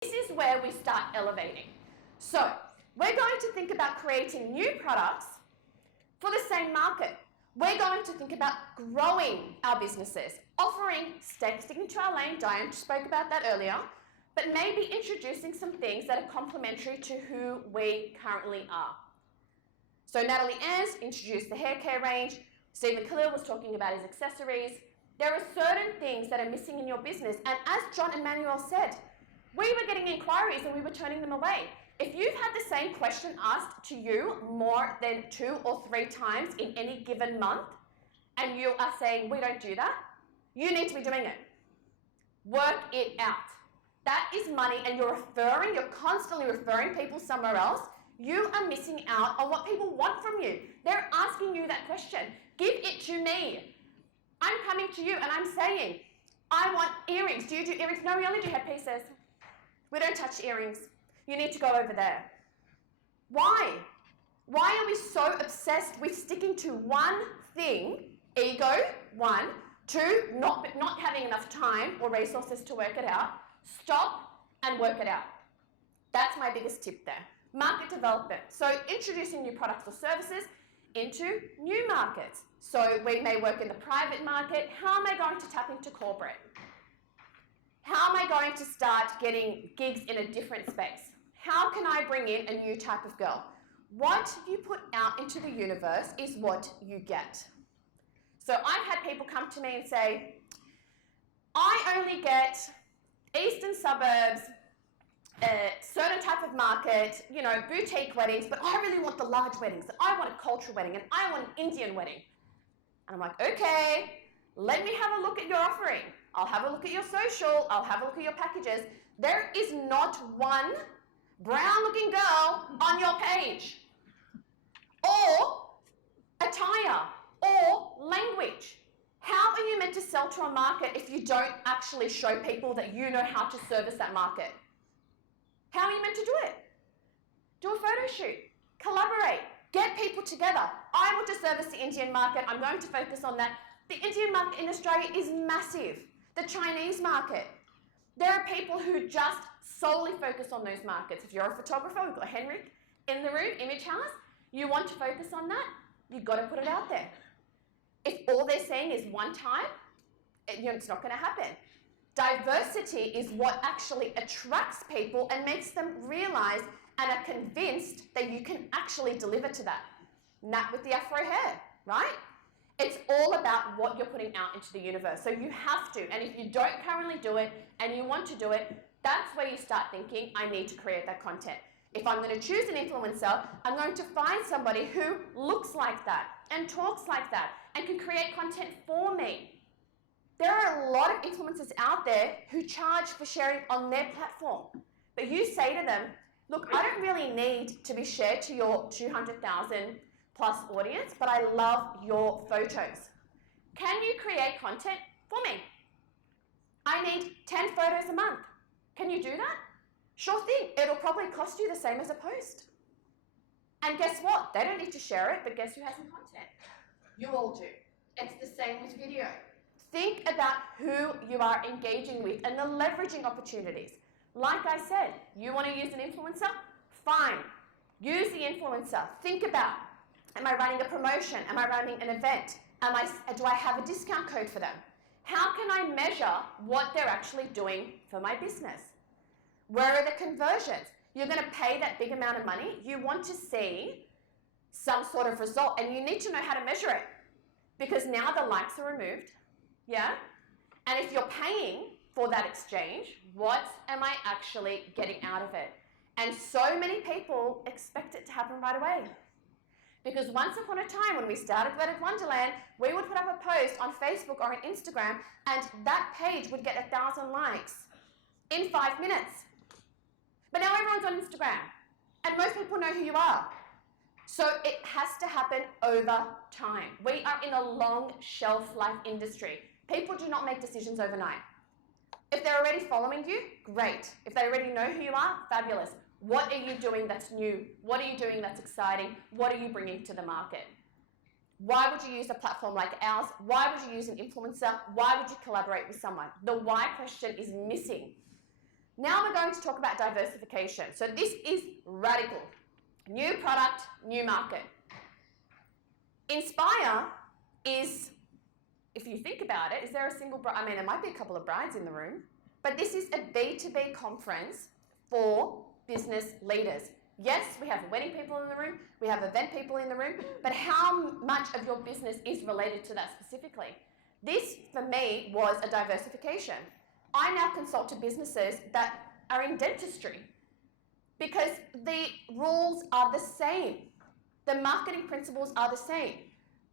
This is where we start elevating. So we're going to think about creating new products for the same market. We're going to think about growing our businesses, offering, sticking to our lane, Diane spoke about that earlier, but maybe introducing some things that are complementary to who we currently are. So Natalie Ann's introduced the hair care range, Stephen Khalil was talking about his accessories. There are certain things that are missing in your business, and as John and Manuel said, we were getting inquiries and we were turning them away. If you've had the same question asked to you more than 2 or 3 times in any given month, and you are saying, we don't do that, you need to be doing it. Work it out. That is money, and you're constantly referring people somewhere else. You are missing out on what people want from you. They're asking you that question. Give it to me. I'm coming to you and I'm saying, I want earrings. Do you do earrings? No, we only do headpieces. We don't touch earrings. You need to go over there. Why? Why are we so obsessed with sticking to one thing? Ego, 1. 2, not having enough time or resources to work it out. Stop and work it out. That's my biggest tip there. Market development. So introducing new products or services into new markets. So we may work in the private market. How am I going to tap into corporate? How am I going to start getting gigs in a different space? How can I bring in a new type of girl? What you put out into the universe is what you get. So I've had people come to me and say, I only get eastern suburbs, a certain type of market, you know, boutique weddings, but I really want the large weddings. I want a cultural wedding and I want an Indian wedding. And I'm like, okay, let me have a look at your offering. I'll have a look at your social. I'll have a look at your packages. There is not one brown-looking girl on your page, or attire, or language. How are you meant to sell to a market if you don't actually show people that you know how to service that market? How are you meant to do it? Do a photo shoot, collaborate, get people together. I want to service the Indian market. I'm going to focus on that. The Indian market in Australia is massive. The Chinese market. There are people who just solely focus on those markets. If you're a photographer, we've got Henrik in the room, Image House, you want to focus on that, you've got to put it out there. If all they're saying is one type, it's not going to happen. Diversity is what actually attracts people and makes them realize and are convinced that you can actually deliver to that. Nat with the afro hair, right? It's all about what you're putting out into the universe. So you have to, and if you don't currently do it and you want to do it, that's where you start thinking, I need to create that content. If I'm going to choose an influencer, I'm going to find somebody who looks like that and talks like that and can create content for me. There are a lot of influencers out there who charge for sharing on their platform. But you say to them, look, I don't really need to be shared to your 200,000 plus audience, but I love your photos. Can you create content for me? I need 10 photos a month. Can you do that? Sure thing. It'll probably cost you the same as a post. And guess what? They don't need to share it, but guess who has some content? You all do. It's the same with video. Think about who you are engaging with and the leveraging opportunities. Like I said, you want to use an influencer? Fine. Use the influencer. Think about, am I running a promotion? Am I running an event? Do I have a discount code for them? How can I measure what they're actually doing for my business? Where are the conversions? You're going to pay that big amount of money. You want to see some sort of result, and you need to know how to measure it, because now the likes are removed, yeah? And if you're paying for that exchange, what am I actually getting out of it? And so many people expect it to happen right away. Because once upon a time, when we started Wedded Wonderland, we would put up a post on Facebook or on Instagram, and that page would get 1,000 likes in 5 minutes. But now everyone's on Instagram, and most people know who you are. So it has to happen over time. We are in a long shelf life industry. People do not make decisions overnight. If they're already following you, great. If they already know who you are, fabulous. What are you doing that's new? What are you doing that's exciting? What are you bringing to the market? Why would you use a platform like ours? Why would you use an influencer? Why would you collaborate with someone? The why question is missing. Now we're going to talk about diversification. So this is radical. New product, new market. Inspire is, if you think about it, is there a single bride? I mean, there might be a couple of brides in the room, but this is a B2B conference for business leaders. Yes, we have wedding people in the room, we have event people in the room, but how much of your business is related to that specifically? This, for me, was a diversification. I now consult to businesses that are in dentistry because the rules are the same. The marketing principles are the same.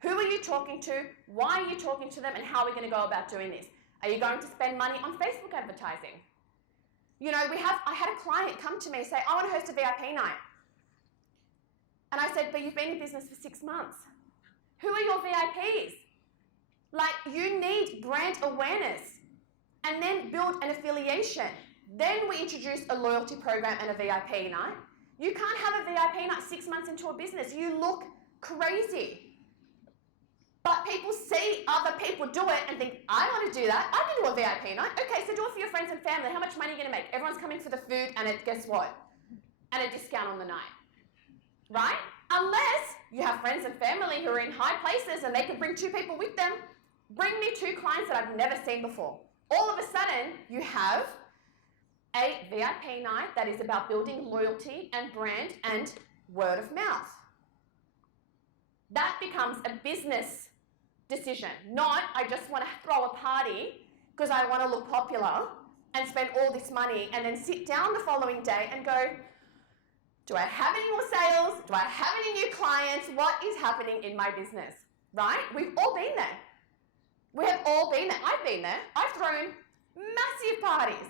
Who are you talking to? Why are you talking to them? And how are we going to go about doing this? Are you going to spend money on Facebook advertising? You know, I had a client come to me and say, I want to host a VIP night. And I said, but you've been in business for 6 months. Who are your VIPs? Like, you need brand awareness and then build an affiliation. Then we introduce a loyalty program and a VIP night. You can't have a VIP night 6 months into a business. You look crazy. But people see other people do it and think, I want to do that. I can do a VIP night. Okay, so do it for your friends and family. How much money are you going to make? Everyone's coming for the food and guess what? And a discount on the night. Right? Unless you have friends and family who are in high places and they can bring 2 people with them. Bring me 2 clients that I've never seen before. All of a sudden, you have a VIP night that is about building loyalty and brand and word of mouth. That becomes a business decision, not I just want to throw a party because I want to look popular and spend all this money and then sit down the following day and go, do I have any more sales? Do I have any new clients? What is happening in my business? Right? We've all been there. We have all been there. I've been there. I've thrown massive parties.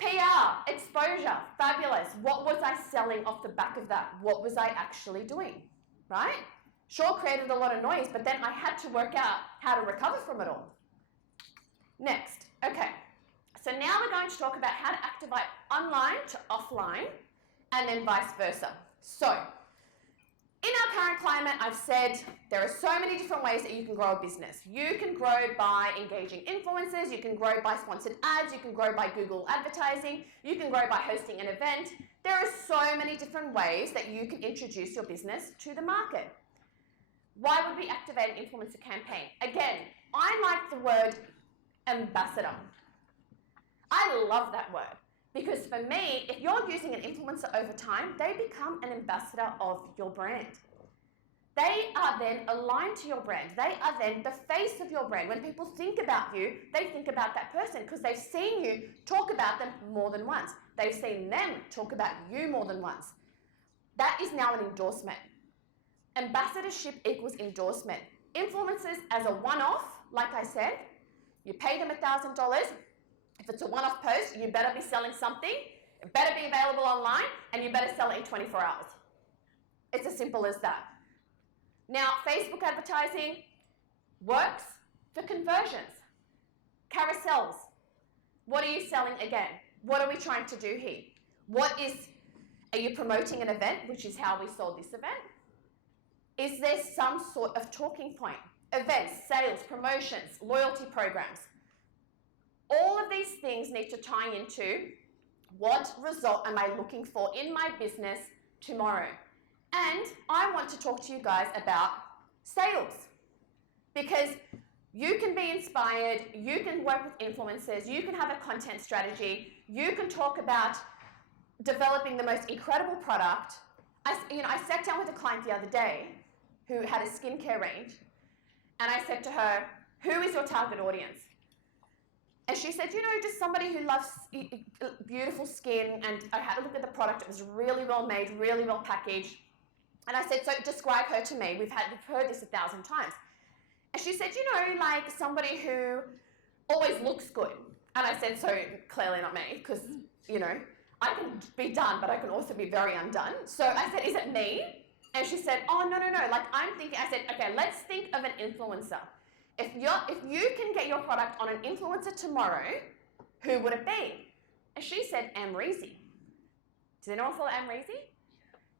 PR, exposure, fabulous. What was I selling off the back of that? What was I actually doing? Right? Sure, created a lot of noise, but then I had to work out how to recover from it all. Next, okay. So now we're going to talk about how to activate online to offline and then vice versa. So, in our current climate, I've said there are so many different ways that you can grow a business. You can grow by engaging influencers, you can grow by sponsored ads, you can grow by Google advertising, you can grow by hosting an event. There are so many different ways that you can introduce your business to the market. Why would we activate an influencer campaign? Again, I like the word ambassador. I love that word because for me, if you're using an influencer over time, they become an ambassador of your brand. They are then aligned to your brand. They are then the face of your brand. When people think about you, they think about that person because they've seen you talk about them more than once. They've seen them talk about you more than once. That is now an endorsement. Ambassadorship equals endorsement. Influencers as a one-off, like I said, you pay them $1,000. If it's a one-off post, you better be selling something, it better be available online, and you better sell it in 24 hours. It's as simple as that. Now, Facebook advertising works for conversions. Carousels. What are you selling again? What are we trying to do here? Are you promoting an event, which is how we sold this event? Is there some sort of talking point? Events, sales, promotions, loyalty programs. All of these things need to tie into what result am I looking for in my business tomorrow? And I want to talk to you guys about sales because you can be inspired, you can work with influencers, you can have a content strategy, you can talk about developing the most incredible product. I sat down with a client the other day who had a skincare range and I said to her, who is your target audience? And she said, just somebody who loves beautiful skin. And I had a look at the product. It was really well made, really well packaged. And I said, so describe her to me. We've heard this 1,000 times. And she said, like somebody who always looks good. And I said, so clearly not me, because, I can be done, but I can also be very undone. So I said, is it me? And she said, oh, no. Like I'm thinking, I said, okay, let's think of an influencer. If you can get your product on an influencer tomorrow, who would it be? And she said, Amrezy. Does anyone follow Amrezy?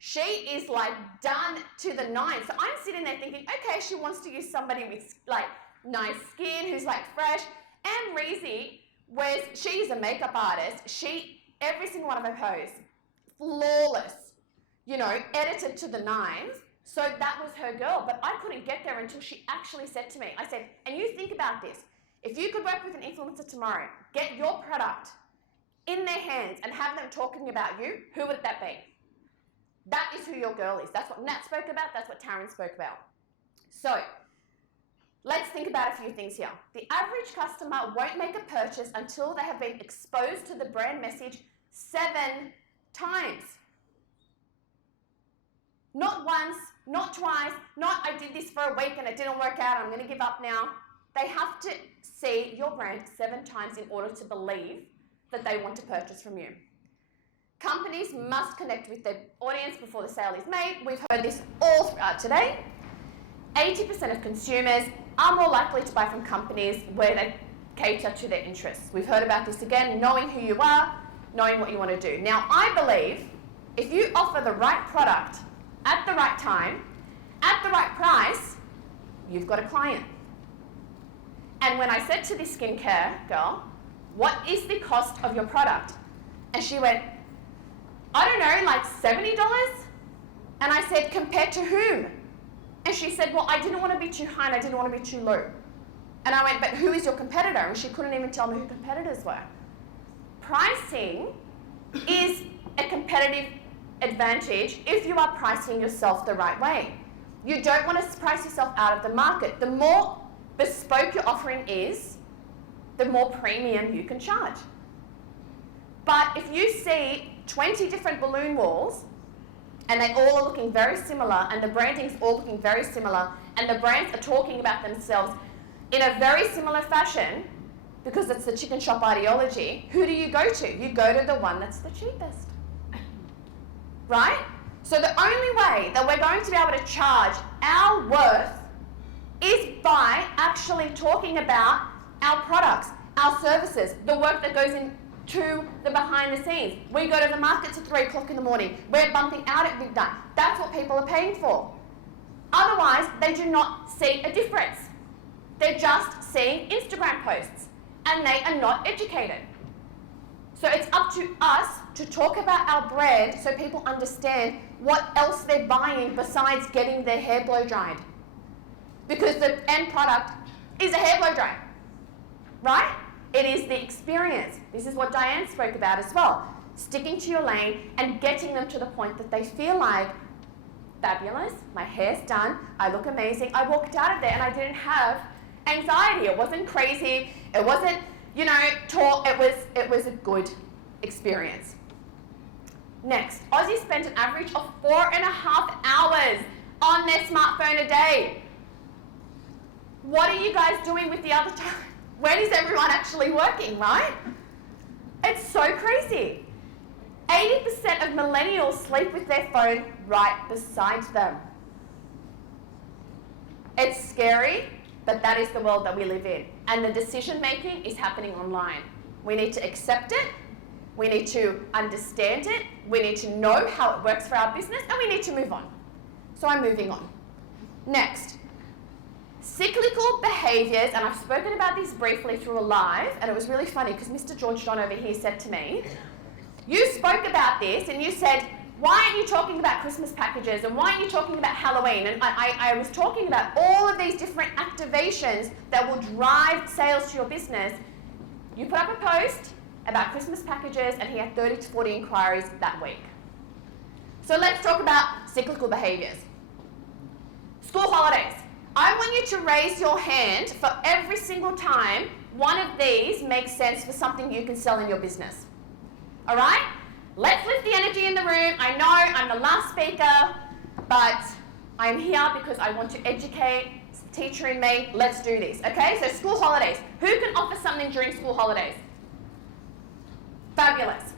She is like done to the nine. So I'm sitting there thinking, okay, she wants to use somebody with like nice skin, who's like fresh. Amrezy she's a makeup artist. Every single one of her posts, flawless, edited to the nines. So that was her girl, but I couldn't get there until she actually said to me, I said, and you think about this, if you could work with an influencer tomorrow, get your product in their hands and have them talking about you, who would that be? That is who your girl is. That's what Nat spoke about, that's what Taryn spoke about. So, let's think about a few things here. The average customer won't make a purchase until they have been exposed to the brand message 7 times. Not once, not twice, not I did this for a week and it didn't work out, I'm going to give up now. They have to see your brand 7 times in order to believe that they want to purchase from you. Companies must connect with their audience before the sale is made. We've heard this all throughout today. 80% of consumers are more likely to buy from companies where they cater to their interests. We've heard about this again, knowing who you are, knowing what you want to do. Now, I believe if you offer the right product at the right time, at the right price, you've got a client. And when I said to this skincare girl, what is the cost of your product? And she went, I don't know, like $70? And I said, compared to whom? And she said, well, I didn't want to be too high and I didn't want to be too low. And I went, but who is your competitor? And she couldn't even tell me who competitors were. Pricing is a competitive advantage if you are pricing yourself the right way. You don't want to price yourself out of the market. The more bespoke your offering is, the more premium you can charge. But if you see 20 different balloon walls and they all are looking very similar and the branding's all looking very similar and the brands are talking about themselves in a very similar fashion because it's the chicken shop ideology, who do you go to? You go to the one that's the cheapest. Right? So the only way that we're going to be able to charge our worth is by actually talking about our products, our services, the work that goes into the behind the scenes. We go to the markets at 3 o'clock in the morning. We're bumping out at midnight. That's what people are paying for. Otherwise, they do not see a difference. They're just seeing Instagram posts and they are not educated. So it's up to us to talk about our brand so people understand what else they're buying besides getting their hair blow dried. Because the end product is a hair blow dry, right? It is the experience. This is what Diane spoke about as well. Sticking to your lane and getting them to the point that they feel like, fabulous, my hair's done, I look amazing. I walked out of there and I didn't have anxiety. It wasn't crazy. It wasn't, talk. It was a good experience. Next, Aussie spent an average of 4.5 hours on their smartphone a day. What are you guys doing with the other time? When is everyone actually working, right? It's so crazy. 80% of millennials sleep with their phone right beside them. It's scary, but that is the world that we live in. And the decision making is happening online. We need to accept it. We need to understand it. We need to know how it works for our business, and we need to move on. So I'm moving on. Next. Cyclical behaviours, and I've spoken about this briefly through a live, and it was really funny because Mr. George John over here said to me, you spoke about this and you said, why aren't you talking about Christmas packages and why aren't you talking about Halloween? And I was talking about all of these different activations that will drive sales to your business. You put up a post about Christmas packages and he had 30 to 40 inquiries that week. So let's talk about cyclical behaviours. School holidays. I want you to raise your hand for every single time one of these makes sense for something you can sell in your business. All right? Let's lift the energy in the room. I know I'm the last speaker, but I'm here because I want to educate. It's the teacher in me. Let's do this. Okay? So school holidays. Who can offer something during school holidays? Fabulous.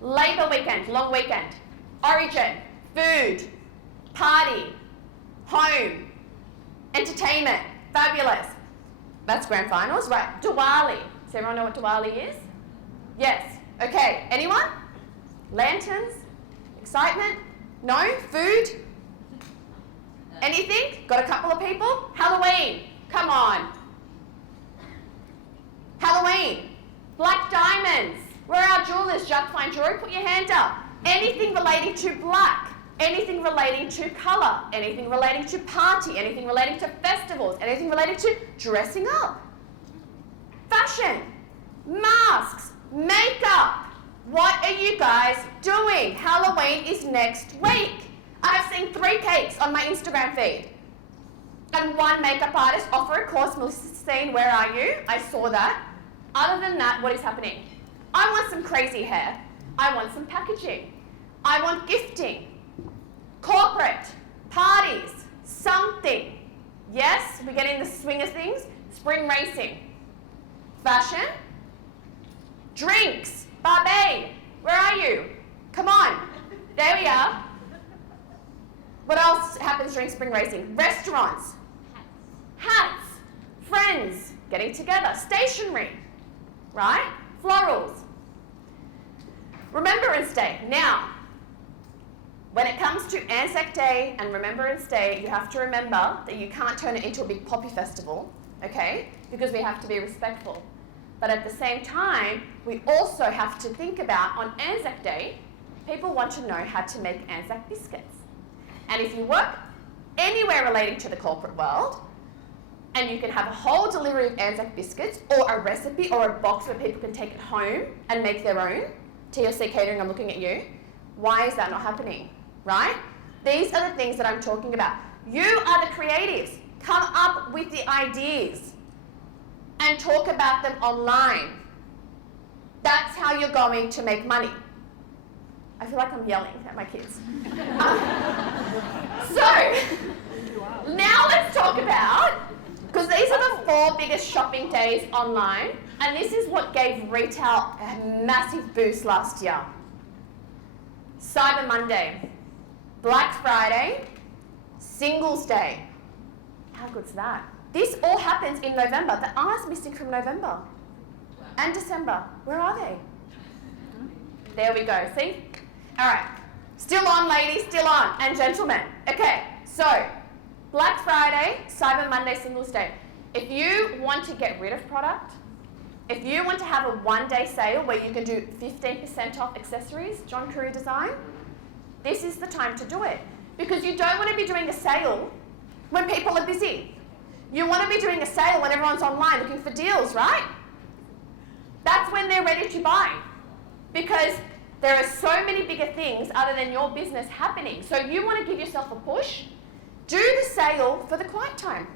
Labor weekend, long weekend. Origin, food, party, home, entertainment, fabulous. That's grand finals, right? Diwali. Does everyone know what Diwali is? Yes. Okay, anyone? Lanterns? Excitement? No? Food? Anything? Got a couple of people? Halloween. Come on. Halloween. Black diamonds. Where are our jewelers? Jack Fine Jewelry, put your hand up. Anything relating to black, anything relating to colour, anything relating to party, anything relating to festivals, anything relating to dressing up. Fashion, masks, makeup. What are you guys doing? Halloween is next week. I've seen 3 cakes on my Instagram feed. And 1 makeup artist offer a course. Melissa, where are you? I saw that. Other than that, what is happening? I want some crazy hair. I want some packaging. I want gifting. Corporate, parties, something. Yes, we get in the swing of things. Spring racing. Fashion. Drinks. Barbie, where are you? Come on. There we are. What else happens during spring racing? Restaurants. Hats. Friends. Getting together. Stationery. Right? Florals. Remembrance Day. Now, when it comes to Anzac Day and Remembrance Day, you have to remember that you can't turn it into a big poppy festival, okay? Because we have to be respectful. But at the same time, we also have to think about, on Anzac Day, people want to know how to make Anzac biscuits. And if you work anywhere relating to the corporate world, and you can have a whole delivery of Anzac biscuits, or a recipe, or a box where people can take it home and make their own. TLC Catering, I'm looking at you. Why is that not happening, right? These are the things that I'm talking about. You are the creatives. Come up with the ideas and talk about them online. That's how you're going to make money. I feel like I'm yelling at my kids. So, now let's talk about, because these are the 4 biggest shopping days online, and this is what gave retail a massive boost last year. Cyber Monday, Black Friday, Singles Day. How good's that? This all happens in November. The R's missing from November and December. Where are they? There we go, see? All right, still on, ladies, still on, and gentlemen. Okay, so Black Friday, Cyber Monday, Singles Day. If you want to get rid of product, if you want to have a 1-day sale where you can do 15% off accessories, El-Khoury design, this is the time to do it. Because you don't want to be doing a sale when people are busy. You want to be doing a sale when everyone's online looking for deals, right? That's when they're ready to buy. Because there are so many bigger things other than your business happening. So you want to give yourself a push. Do the sale for the quiet time.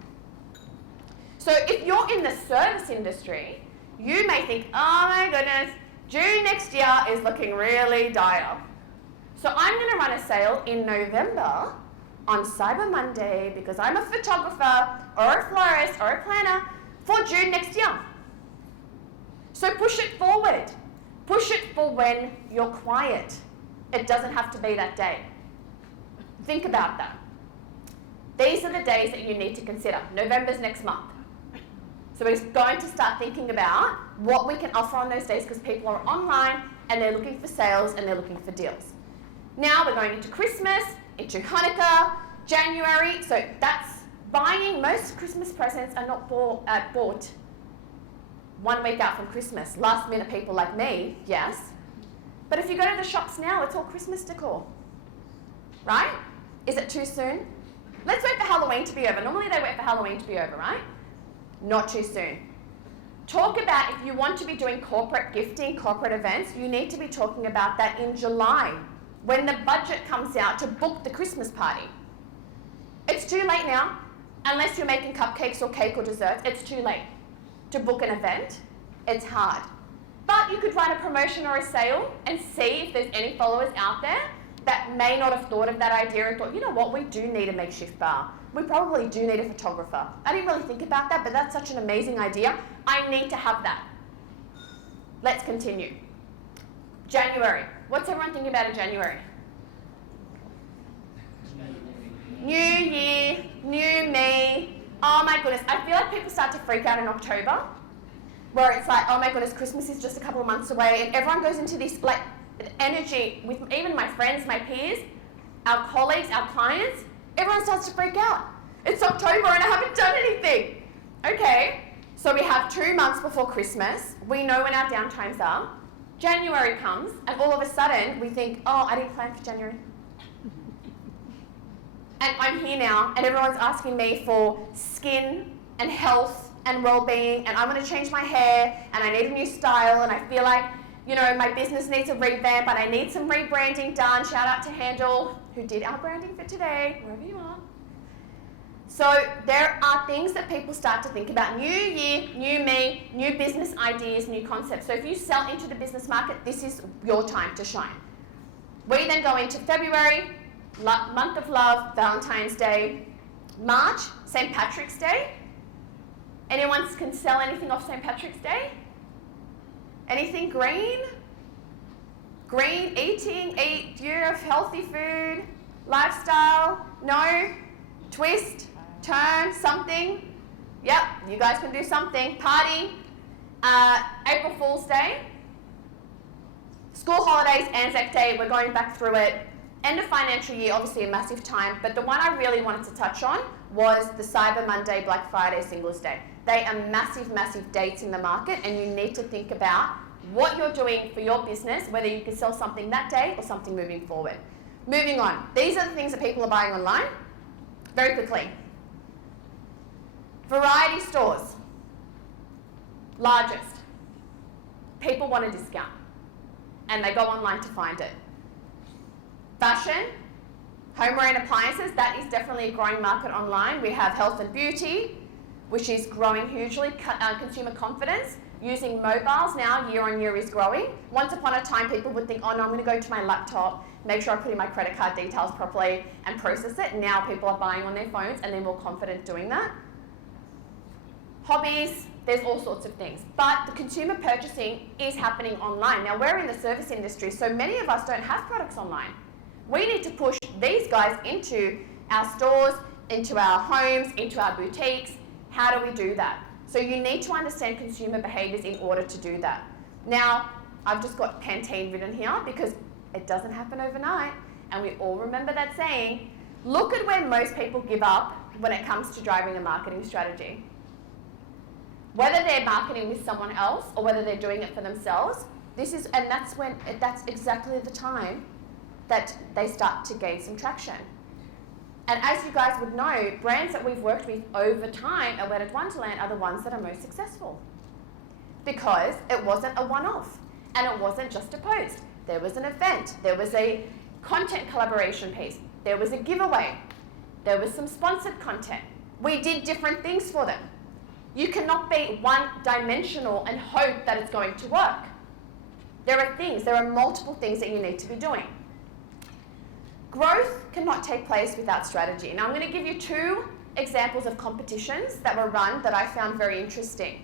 So if you're in the service industry, you may think, oh my goodness, June next year is looking really dire. So I'm going to run a sale in November on Cyber Monday because I'm a photographer or a florist or a planner for June next year. So push it forward. Push it for when you're quiet. It doesn't have to be that day. Think about that. These are the days that you need to consider. November's next month. So we're going to start thinking about what we can offer on those days because people are online and they're looking for sales and they're looking for deals. Now we're going into Christmas, into Hanukkah, January. So that's buying. Most Christmas presents are not bought 1 week out from Christmas. Last minute people like me, yes. But if you go to the shops now, it's all Christmas decor. Right? Is it too soon? Let's wait for Halloween to be over. Normally they wait for Halloween to be over, right? Not too soon. Talk about if you want to be doing corporate gifting, corporate events, you need to be talking about that in July when the budget comes out to book the Christmas party. It's too late now. Unless you're making cupcakes or cake or desserts, it's too late to book an event. It's hard. But you could run a promotion or a sale and see if there's any followers out there that may not have thought of that idea and thought, you know what, we do need a makeshift bar. We probably do need a photographer. I didn't really think about that, but that's such an amazing idea. I need to have that. Let's continue. January. What's everyone thinking about in January? New year, new me. Oh my goodness. I feel like people start to freak out in October, where it's like, oh my goodness, Christmas is just a couple of months away, and everyone goes into this like energy with even my friends, my peers, our colleagues, our clients. Everyone starts to freak out. It's October and I haven't done anything. Okay, So we have 2 months before Christmas. We know when our downtimes are. January comes, and all of a sudden we think, oh, I didn't plan for January. And I'm here now, and everyone's asking me for skin and health and well-being, and I'm going to change my hair, and I need a new style, and I feel like, you know, my business needs a revamp, and I need some rebranding done. Shout out to Handle, who did our branding for today, wherever you are. So there are things that people start to think about. New year, new me, new business ideas, new concepts. So if you sell into the business market, this is your time to shine. We then go into February, month of love, Valentine's Day. March, St. Patrick's Day. Anyone can sell anything off St. Patrick's Day? Anything green? Green, eating, year of healthy food, lifestyle, no, twist, turn, something. Yep, you guys can do something. Party, April Fool's Day, school holidays, Anzac Day, we're going back through it. End of financial year, obviously a massive time, but the one I really wanted to touch on was the Cyber Monday, Black Friday, Singles Day. They are massive, massive dates in the market, and you need to think about what you're doing for your business, whether you can sell something that day or something moving forward. Moving on, these are the things that people are buying online. Very quickly. Variety stores, largest. People want a discount, and they go online to find it. Fashion, homeware and appliances, that is definitely a growing market online. We have health and beauty, which is growing hugely. Consumer confidence, using mobiles now year on year is growing. Once upon a time, people would think, oh no, I'm going to go to my laptop, make sure I put in my credit card details properly and process it. Now people are buying on their phones and they're more confident doing that. Hobbies, there's all sorts of things. But the consumer purchasing is happening online. Now we're in the service industry, so many of us don't have products online. We need to push these guys into our stores, into our homes, into our boutiques. How do we do that? So you need to understand consumer behaviors in order to do that. Now, I've just got Pantene written here because it doesn't happen overnight, and we all remember that saying. Look at where most people give up when it comes to driving a marketing strategy. Whether they're marketing with someone else or whether they're doing it for themselves, that's exactly the time that they start to gain some traction. And as you guys would know, brands that we've worked with over time at Wedded Wonderland are the ones that are most successful. Because it wasn't a one-off, and it wasn't just a post. There was an event, there was a content collaboration piece, there was a giveaway, there was some sponsored content. We did different things for them. You cannot be one-dimensional and hope that it's going to work. There are multiple things that you need to be doing. Growth cannot take place without strategy. Now I'm going to give you 2 examples of competitions that were run that I found very interesting.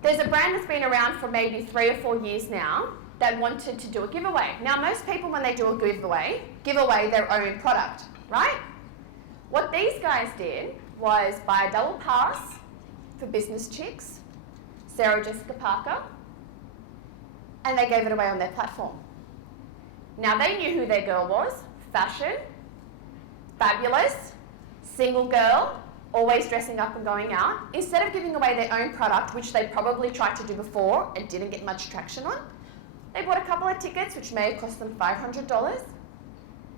There's a brand that's been around for maybe 3 or 4 years now that wanted to do a giveaway. Now most people when they do a giveaway, give away their own product, right? What these guys did was buy a double pass for Business Chicks, Sarah Jessica Parker, and they gave it away on their platform. Now they knew who their girl was, fashion, fabulous, single girl, always dressing up and going out. Instead of giving away their own product, which they probably tried to do before and didn't get much traction on, they bought a couple of tickets, which may have cost them $500,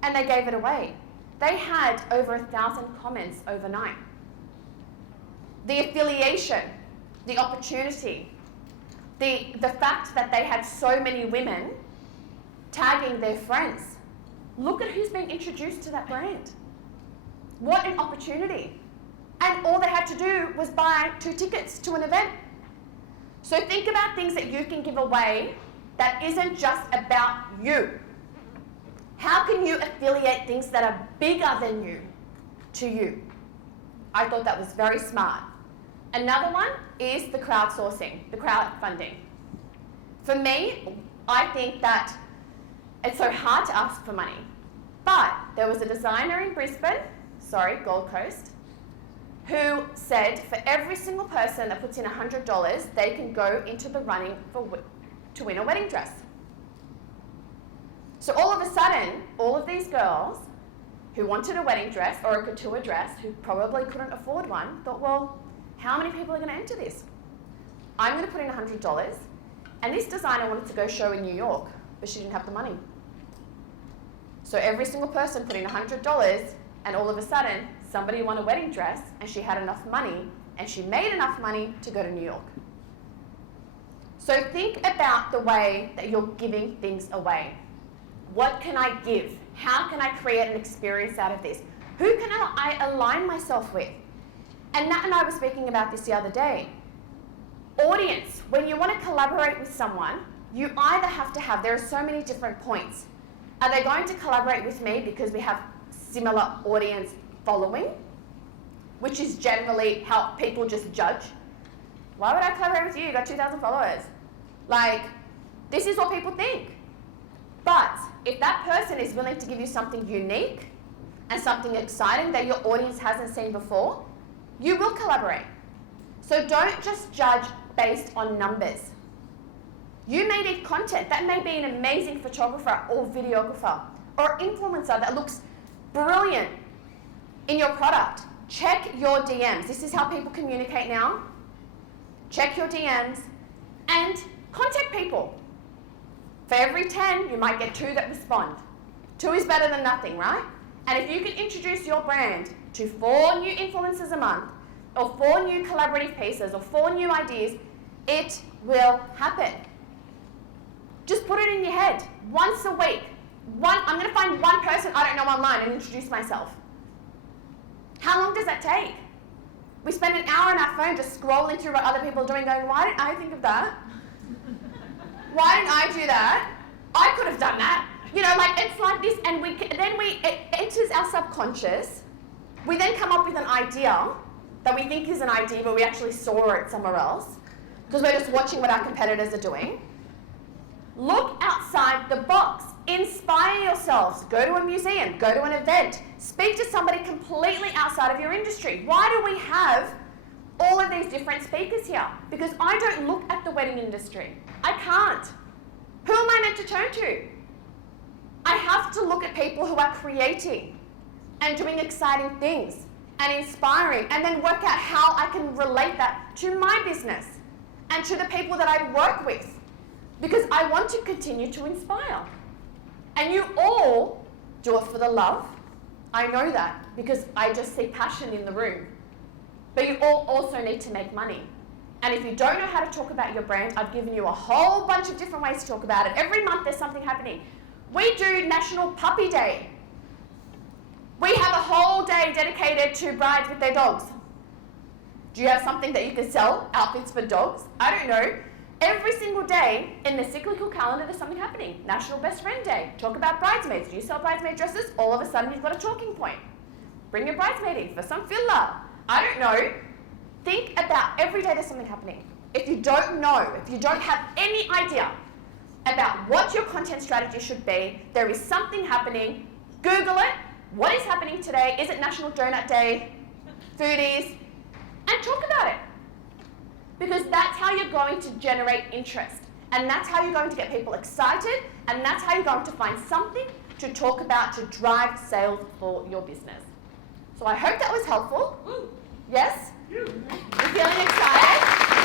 and they gave it away. They had over 1,000 comments overnight. The affiliation, the opportunity, the fact that they had so many women tagging their friends. Look at who's being introduced to that brand. What an opportunity. And all they had to do was buy 2 tickets to an event. So think about things that you can give away that isn't just about you. How can you affiliate things that are bigger than you to you? I thought that was very smart. Another one is the crowdsourcing, the crowdfunding. For me, I think that it's so hard to ask for money. But there was a designer in Brisbane, Gold Coast, who said for every single person that puts in $100, they can go into the running to win a wedding dress. So all of a sudden, all of these girls who wanted a wedding dress or a couture dress, who probably couldn't afford one, thought, well, how many people are going to enter this? I'm going to put in $100, and this designer wanted to go show in New York, but she didn't have the money. So every single person put in $100, and all of a sudden, somebody won a wedding dress, and she had enough money, and she made enough money to go to New York. So think about the way that you're giving things away. What can I give? How can I create an experience out of this? Who can I align myself with? And Nat and I were speaking about this the other day. Audience, when you want to collaborate with someone, you either have to have, there are so many different points. Are they going to collaborate with me because we have similar audience following, which is generally how people just judge? Why would I collaborate with you? You got 2,000 followers. Like, this is what people think. But if that person is willing to give you something unique and something exciting that your audience hasn't seen before, you will collaborate. So don't just judge based on numbers. You may need content. That may be an amazing photographer or videographer or influencer that looks brilliant in your product. Check your DMs. This is how people communicate now. Check your DMs and contact people. For every 10, you might get 2 that respond. 2 is better than nothing, right? And if you can introduce your brand to 4 new influencers a month, or 4 new collaborative pieces, or 4 new ideas, it will happen. Just put it in your head. Once a week. I'm going to find one person I don't know online and introduce myself. How long does that take? We spend an hour on our phone just scrolling through what other people are doing, going, why didn't I think of that? Why didn't I do that? I could have done that. You know, like, it's like this, and it enters our subconscious. We then come up with an idea that we think is an idea, but we actually saw it somewhere else because we're just watching what our competitors are doing. Look outside the box. Inspire yourselves. Go to a museum. Go to an event. Speak to somebody completely outside of your industry. Why do we have all of these different speakers here? Because I don't look at the wedding industry. I can't. Who am I meant to turn to? I have to look at people who are creating and doing exciting things and inspiring, and then work out how I can relate that to my business and to the people that I work with, because I want to continue to inspire. And you all do it for the love. I know that because I just see passion in the room. But you all also need to make money. And if you don't know how to talk about your brand, I've given you a whole bunch of different ways to talk about it. Every month there's something happening. We do National Puppy Day. We have a whole day dedicated to brides with their dogs. Do you have something that you can sell? Outfits for dogs? I don't know. Every single day in the cyclical calendar there's something happening. National Best Friend Day. Talk about bridesmaids. Do you sell bridesmaid dresses? All of a sudden you've got a talking point. Bring your bridesmaid in for some filler. I don't know. Think about every day there's something happening. If you don't know, if you don't have any idea about what your content strategy should be, there is something happening. Google it. What is happening today? Is it National Donut Day? Foodies? And talk about it. Because that's how you're going to generate interest. And that's how you're going to get people excited. And that's how you're going to find something to talk about to drive sales for your business. So I hope that was helpful. Yes? You're feeling excited?